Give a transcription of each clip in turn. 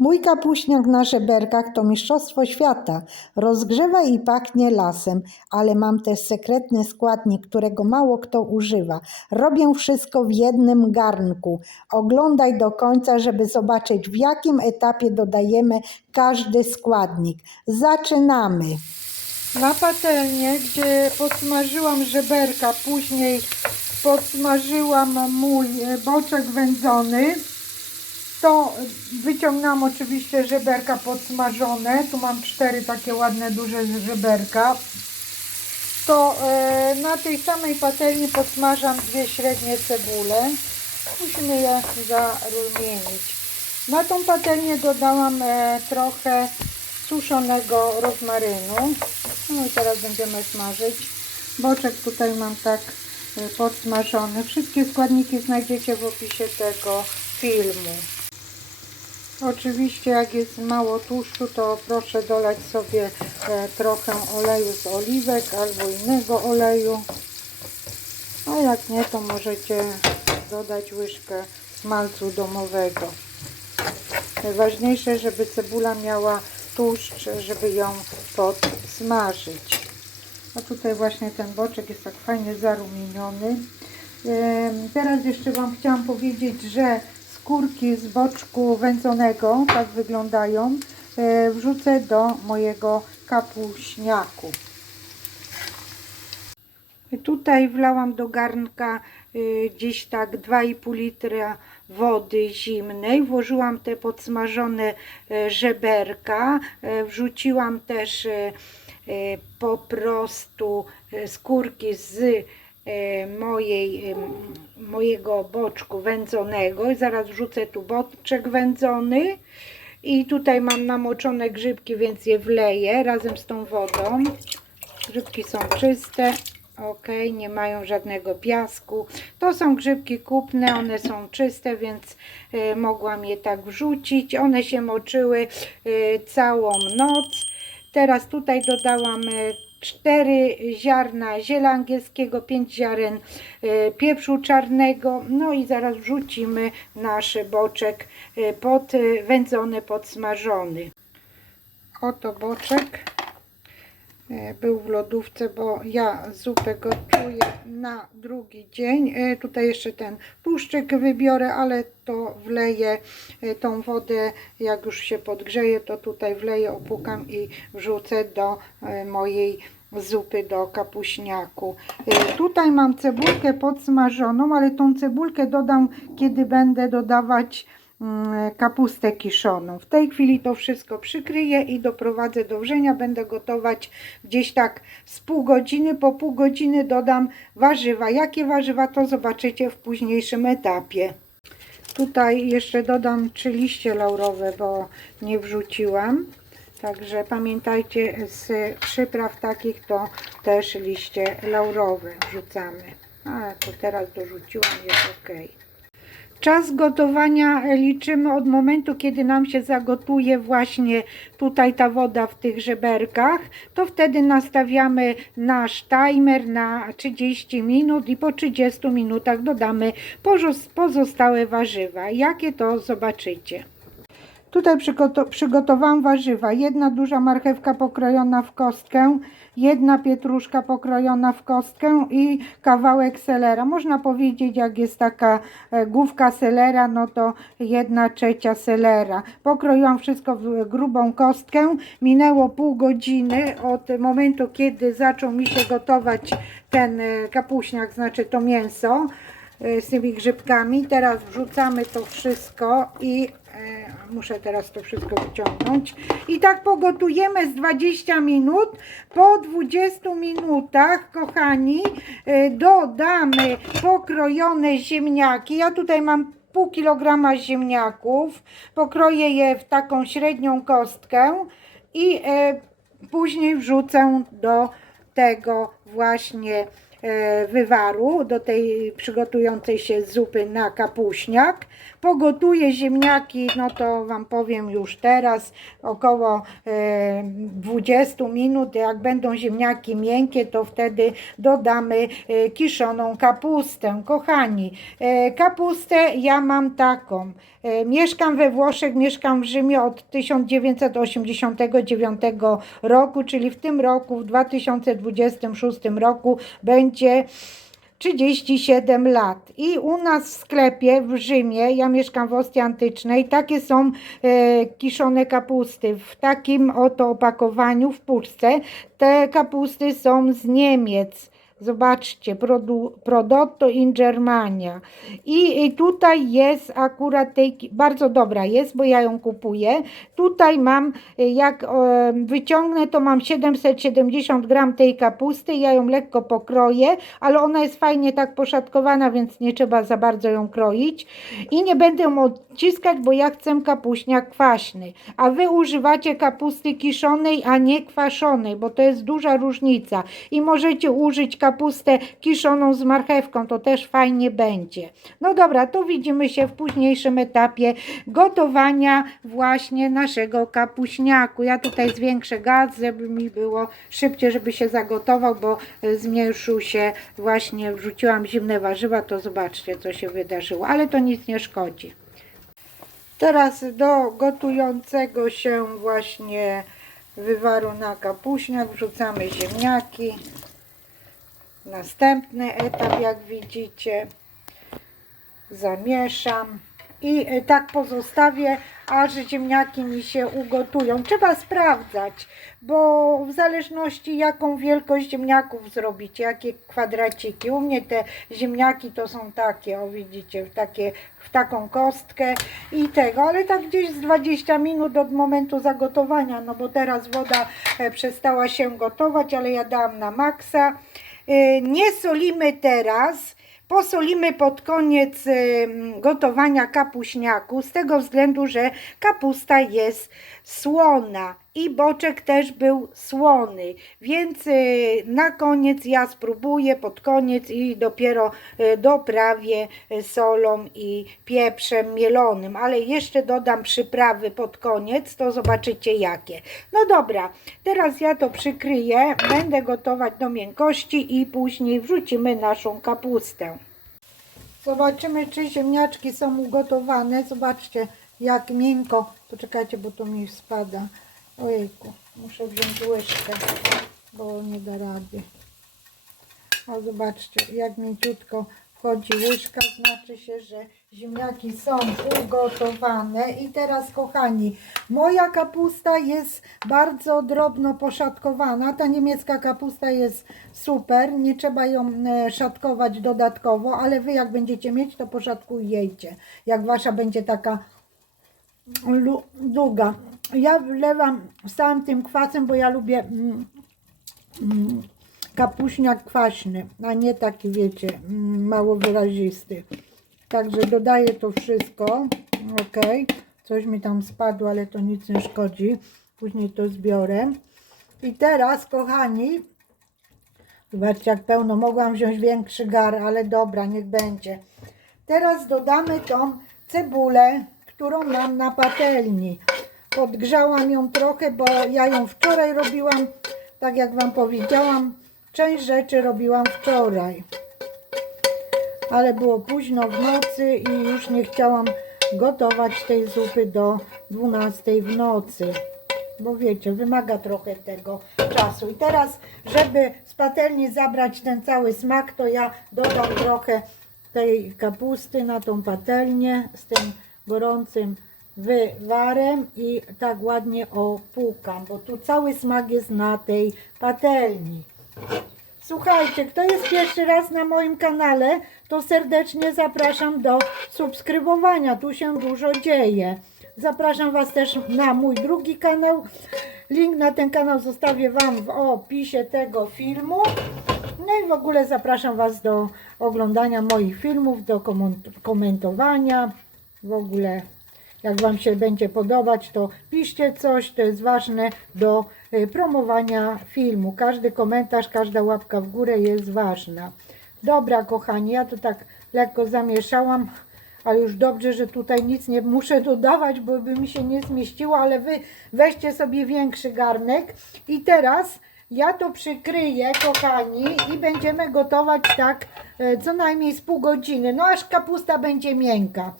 Mój kapuśniak na żeberkach to mistrzostwo świata. Rozgrzewa i pachnie lasem, ale mam też sekretny składnik, którego mało kto używa. Robię wszystko w jednym garnku. Oglądaj do końca, żeby zobaczyć, w jakim etapie dodajemy każdy składnik. Zaczynamy. Na patelnię, gdzie podsmażyłam żeberka, później podsmażyłam mój boczek wędzony, to wyciągnęłam oczywiście żeberka podsmażone. Tu mam 4 takie ładne, duże żeberka. To na tej samej patelni podsmażam 2 średnie cebule. Musimy je zarumienić. Na tą patelnię dodałam trochę suszonego rozmarynu. No i teraz będziemy smażyć. Boczek tutaj mam tak podsmażony. Wszystkie składniki znajdziecie w opisie tego filmu. Oczywiście jak jest mało tłuszczu, to proszę dolać sobie trochę oleju z oliwek albo innego oleju. A jak nie, to możecie dodać łyżkę smalcu domowego. Najważniejsze, żeby cebula miała tłuszcz, żeby ją podsmażyć. A tutaj właśnie ten boczek jest tak fajnie zarumieniony. Teraz jeszcze Wam chciałam powiedzieć, że skórki z boczku wędzonego, tak wyglądają, wrzucę do mojego kapuśniaku. Tutaj wlałam do garnka gdzieś tak 2,5 litra wody zimnej. Włożyłam te podsmażone żeberka. Wrzuciłam też po prostu skórki z mojego boczku wędzonego. I zaraz wrzucę tu boczek wędzony. I tutaj mam namoczone grzybki, więc je wleję razem z tą wodą. Grzybki są czyste. Ok, nie mają żadnego piasku. To są grzybki kupne, one są czyste, więc mogłam je tak wrzucić. One się moczyły całą noc. Teraz tutaj dodałam 4 ziarna ziela angielskiego, 5 ziaren pieprzu czarnego. No i zaraz wrzucimy nasz boczek wędzony, podsmażony. Oto boczek. Był w lodówce, bo ja zupę gotuję na drugi dzień. Tutaj jeszcze ten tłuszczyk wybiorę, ale to wleję tą wodę, jak już się podgrzeje, to tutaj wleję, opłukam i wrzucę do mojej zupy, do kapuśniaku. Tutaj mam cebulkę podsmażoną, ale tą cebulkę dodam, kiedy będę dodawać kapustę kiszoną. W tej chwili to wszystko przykryję i doprowadzę do wrzenia. Będę gotować gdzieś tak z pół godziny. Po pół godziny dodam warzywa. Jakie warzywa, to zobaczycie w późniejszym etapie. Tutaj jeszcze dodam 3 liście laurowe, bo nie wrzuciłam. Także pamiętajcie, z przypraw takich to też liście laurowe wrzucamy. A to teraz dorzuciłam, jest ok. Czas gotowania liczymy od momentu, kiedy nam się zagotuje właśnie tutaj ta woda w tych żeberkach. To wtedy nastawiamy nasz timer na 30 minut i po 30 minutach dodamy pozostałe warzywa. Jakie to zobaczycie. Tutaj przygotowałam warzywa. 1 duża marchewka pokrojona w kostkę, 1 pietruszka pokrojona w kostkę i kawałek selera. Można powiedzieć, jak jest taka główka selera, no to 1/3 selera. Pokroiłam wszystko w grubą kostkę. Minęło pół godziny od momentu, kiedy zaczął mi się gotować ten kapuśniak, znaczy to mięso z tymi grzybkami. Teraz wrzucamy to wszystko i muszę teraz to wszystko wyciągnąć. I tak pogotujemy z 20 minut. Po 20 minutach, kochani, dodamy pokrojone ziemniaki. Ja tutaj mam pół kilograma ziemniaków. Pokroję je w taką średnią kostkę i później wrzucę do tego właśnie wywaru, do tej przygotującej się zupy na kapuśniak. Pogotuję ziemniaki, no to Wam powiem już teraz, około 20 minut. Jak będą ziemniaki miękkie, to wtedy dodamy kiszoną kapustę. Kochani, kapustę ja mam taką. Mieszkam we Włoszech, mieszkam w Rzymie od 1989 roku, czyli w tym roku, w 2026 roku będzie 37 lat. I u nas w sklepie w Rzymie, ja mieszkam w Ostii Antycznej, takie są kiszone kapusty w takim oto opakowaniu w puszce. Te kapusty są z Niemiec. Zobaczcie, Prodotto in Germania. I tutaj jest akurat bardzo dobra jest, bo ja ją kupuję. Tutaj mam, jak wyciągnę, to mam 770 gram tej kapusty. Ja ją lekko pokroję, ale ona jest fajnie tak poszatkowana, więc nie trzeba za bardzo ją kroić. I nie będę ją odciskać, bo ja chcę kapuśniak kwaśny. A Wy używacie kapusty kiszonej, a nie kwaszonej, bo to jest duża różnica. I możecie użyć kapustę kiszoną z marchewką, to też fajnie będzie. No dobra, to widzimy się w późniejszym etapie gotowania właśnie naszego kapuśniaku. Ja tutaj zwiększę gaz, żeby mi było szybciej, żeby się zagotował, bo zmierszył się, właśnie wrzuciłam zimne warzywa, to zobaczcie, co się wydarzyło, ale to nic nie szkodzi. Teraz do gotującego się właśnie wywaru na kapuśniak wrzucamy ziemniaki. Następny etap, jak widzicie, zamieszam i tak pozostawię, aż ziemniaki mi się ugotują. Trzeba sprawdzać, bo w zależności jaką wielkość ziemniaków zrobicie, jakie kwadraciki. U mnie te ziemniaki to są takie, o widzicie, w taką kostkę i tego, ale tak gdzieś z 20 minut od momentu zagotowania, no bo teraz woda przestała się gotować, ale ja dałam na maksa. Nie solimy teraz, posolimy pod koniec gotowania kapuśniaku, z tego względu, że kapusta jest słona i boczek też był słony, więc na koniec ja spróbuję pod koniec i dopiero doprawię solą i pieprzem mielonym, ale jeszcze dodam przyprawy pod koniec, to zobaczycie jakie. No dobra, teraz ja to przykryję, będę gotować do miękkości i później wrzucimy naszą kapustę. Zobaczymy, czy ziemniaczki są ugotowane. Zobaczcie, jak miękko. Poczekajcie, bo to mi spada. Ojejku, muszę wziąć łyżkę, bo nie da rady. O, zobaczcie, jak mięciutko wchodzi łyżka, znaczy się, że ziemniaki są ugotowane. I teraz, kochani, moja kapusta jest bardzo drobno poszatkowana. Ta niemiecka kapusta jest super, nie trzeba ją szatkować dodatkowo, ale Wy jak będziecie mieć, to poszatkujecie, jak Wasza będzie taka długa. Ja wlewam z całym tym kwasem, bo ja lubię kapuśniak kwaśny, a nie taki, wiecie, mało wyrazisty. Także dodaję to wszystko. Ok, coś mi tam spadło, ale to nic nie szkodzi. Później to zbiorę. I teraz, kochani, zobaczcie jak pełno. Mogłam wziąć większy gar, ale dobra, niech będzie. Teraz dodamy tą cebulę, którą mam na patelni. Podgrzałam ją trochę, bo ja ją wczoraj robiłam. Tak jak Wam powiedziałam, część rzeczy robiłam wczoraj. Ale było późno w nocy i już nie chciałam gotować tej zupy do 12 w nocy. Bo wiecie, wymaga trochę tego czasu. I teraz, żeby z patelni zabrać ten cały smak, to ja dodam trochę tej kapusty na tą patelnię z tym gorącym wywarem i tak ładnie opłukam, bo tu cały smak jest na tej patelni. Słuchajcie, kto jest pierwszy raz na moim kanale, to serdecznie zapraszam do subskrybowania. Tu się dużo dzieje. Zapraszam Was też na mój drugi kanał. Link na ten kanał zostawię Wam w opisie tego filmu. No i w ogóle zapraszam Was do oglądania moich filmów, do komentowania. W ogóle jak Wam się będzie podobać, to piszcie coś, to jest ważne do promowania filmu. Każdy komentarz, każda łapka w górę jest ważna. Dobra, kochani, ja to tak lekko zamieszałam, ale już dobrze, że tutaj nic nie muszę dodawać, bo by mi się nie zmieściło, ale wy weźcie sobie większy garnek i teraz ja to przykryję, kochani, i będziemy gotować tak co najmniej z pół godziny, no aż kapusta będzie miękka.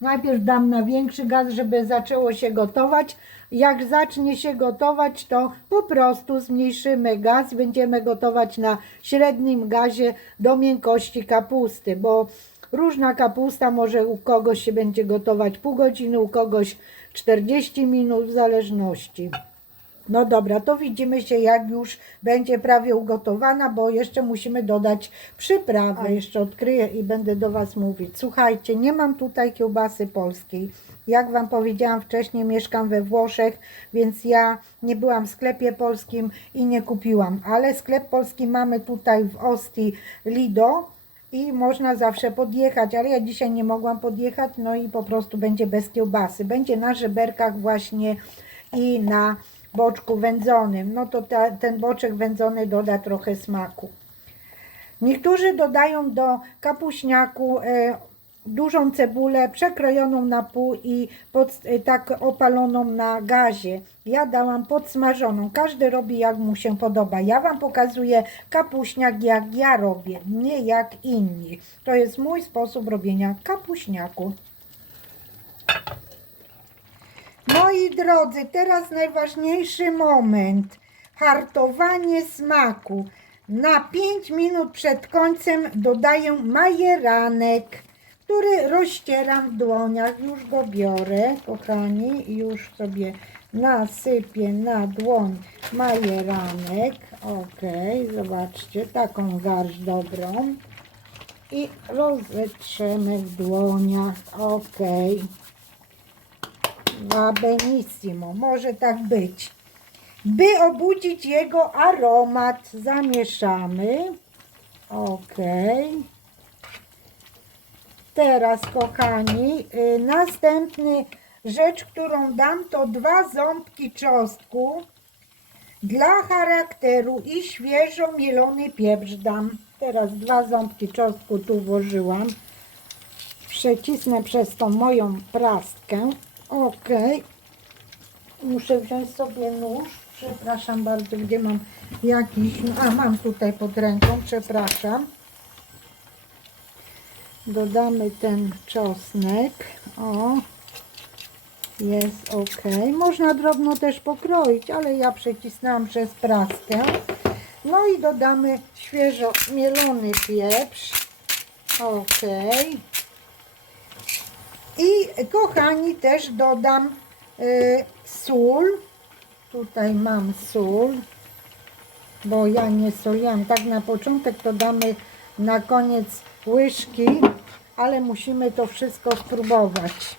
Najpierw dam na większy gaz, żeby zaczęło się gotować. Jak zacznie się gotować, to po prostu zmniejszymy gaz. Będziemy gotować na średnim gazie do miękkości kapusty, bo różna kapusta, może u kogoś się będzie gotować pół godziny, u kogoś 40 minut, w zależności. No dobra, to widzimy się, jak już będzie prawie ugotowana, bo jeszcze musimy dodać przyprawę. Jeszcze odkryję i będę do Was mówić. Słuchajcie, nie mam tutaj kiełbasy polskiej. Jak Wam powiedziałam wcześniej, mieszkam we Włoszech, więc ja nie byłam w sklepie polskim i nie kupiłam. Ale sklep polski mamy tutaj w Ostii, Lido, i można zawsze podjechać, ale ja dzisiaj nie mogłam podjechać, no i po prostu będzie bez kiełbasy. Będzie na żeberkach właśnie i na boczku wędzonym. No to ten boczek wędzony doda trochę smaku. Niektórzy dodają do kapuśniaku dużą cebulę przekrojoną na pół i tak opaloną na gazie. Ja dałam podsmażoną. Każdy robi, jak mu się podoba. Ja Wam pokazuję kapuśniak, jak ja robię, nie jak inni. To jest mój sposób robienia kapuśniaku. Moi drodzy, teraz najważniejszy moment. Hartowanie smaku. Na 5 minut przed końcem dodaję majeranek, który rozcieram w dłoniach. Już go biorę, kochani, i już sobie nasypię na dłoń majeranek. Ok, zobaczcie, taką garść dobrą. I rozetrzemy w dłoniach. Ok. Va benissimo, może tak być. By obudzić jego aromat, zamieszamy. Ok. Teraz, kochani, następny rzecz, którą dam, to 2 ząbki czosnku. Dla charakteru i świeżo mielony pieprz dam. Teraz 2 ząbki czosnku tu włożyłam. Przecisnę przez tą moją prastkę. Ok. Muszę wziąć sobie nóż. Przepraszam bardzo, gdzie mam jakiś... A, mam tutaj pod ręką, przepraszam. Dodamy ten czosnek. O, jest ok. Można drobno też pokroić, ale ja przecisnęłam przez praskę. No i dodamy świeżo mielony pieprz. Ok. I kochani, też dodam sól. Tutaj mam sól, bo ja nie soliłam. Tak na początek to damy na koniec łyżki, ale musimy to wszystko spróbować.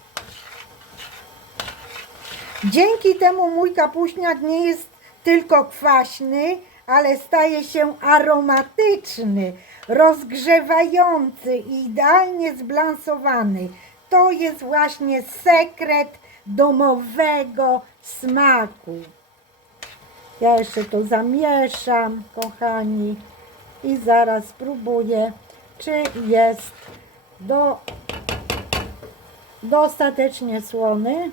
Dzięki temu mój kapuśniak nie jest tylko kwaśny, ale staje się aromatyczny, rozgrzewający i idealnie zbalansowany. To jest właśnie sekret domowego smaku. Ja jeszcze to zamieszam, kochani, i zaraz spróbuję, czy jest dostatecznie słony.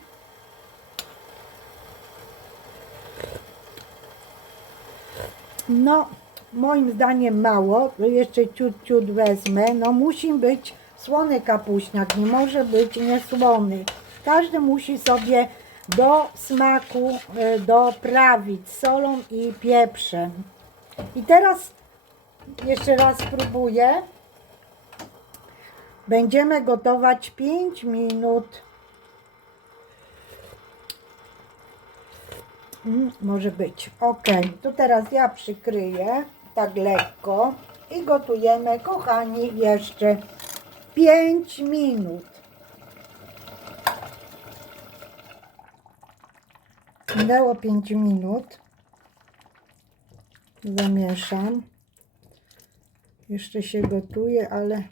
No, moim zdaniem mało, to jeszcze ciut wezmę. No, musi być słony kapuśniak, nie może być niesłony. Każdy musi sobie do smaku doprawić solą i pieprzem. I teraz jeszcze raz spróbuję. Będziemy gotować 5 minut. Może być. Ok, to teraz ja przykryję tak lekko i gotujemy, kochani, jeszcze 5 minut. Minęło 5 minut. Zamieszam. Jeszcze się gotuje, ale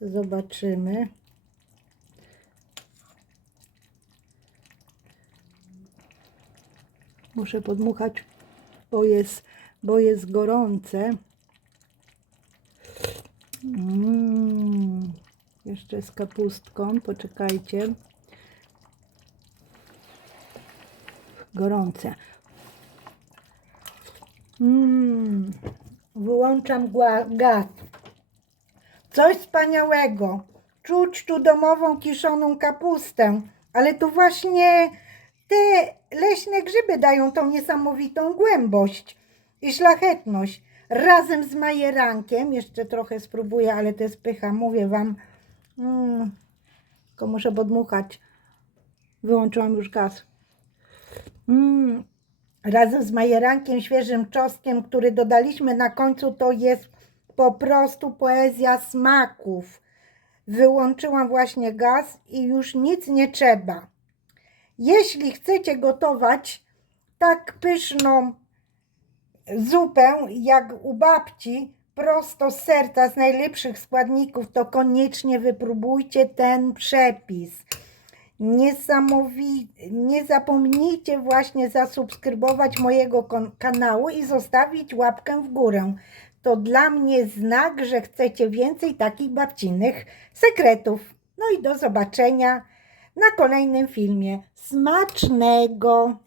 zobaczymy. Muszę podmuchać, bo jest gorące. Jeszcze z kapustką, poczekajcie. Gorące. Wyłączam gaz. Coś wspaniałego. Czuć tu domową kiszoną kapustę. Ale tu właśnie te leśne grzyby dają tą niesamowitą głębość i szlachetność. Razem z majerankiem, jeszcze trochę spróbuję, ale to jest pycha, mówię wam. Tylko muszę podmuchać. Wyłączyłam już gaz. Razem z majerankiem, świeżym czosnkiem, który dodaliśmy na końcu, to jest po prostu poezja smaków. Wyłączyłam właśnie gaz i już nic nie trzeba. Jeśli chcecie gotować tak pyszną zupę jak u babci, prosto z serca, z najlepszych składników, to koniecznie wypróbujcie ten przepis. Nie zapomnijcie właśnie zasubskrybować mojego kanału i zostawić łapkę w górę. To dla mnie znak, że chcecie więcej takich babcinnych sekretów. No i do zobaczenia na kolejnym filmie. Smacznego!